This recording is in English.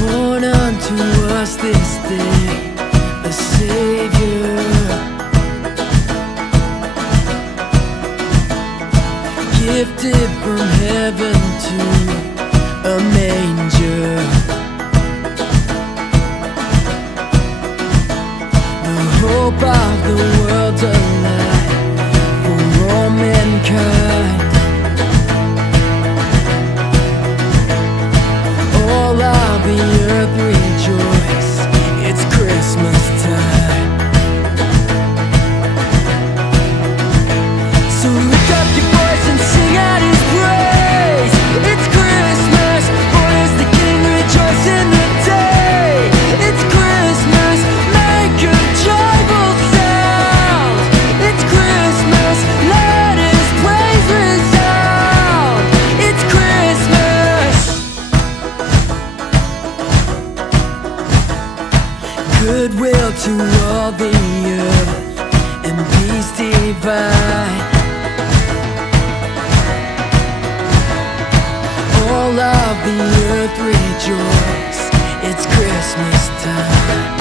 Born unto us this day a Savior, gifted from heaven to a manger. The hope of the world's alive for all mankind. All of the earth rejoice, it's Christmas time. So lift up your voice and sing out His praise. It's Christmas, boys the King, rejoice in the day. It's Christmas, make a joyful sound. It's Christmas, let His praise resound. It's Christmas. Goodwill to all the earth and peace divine. All of the earth rejoice, it's Christmas time.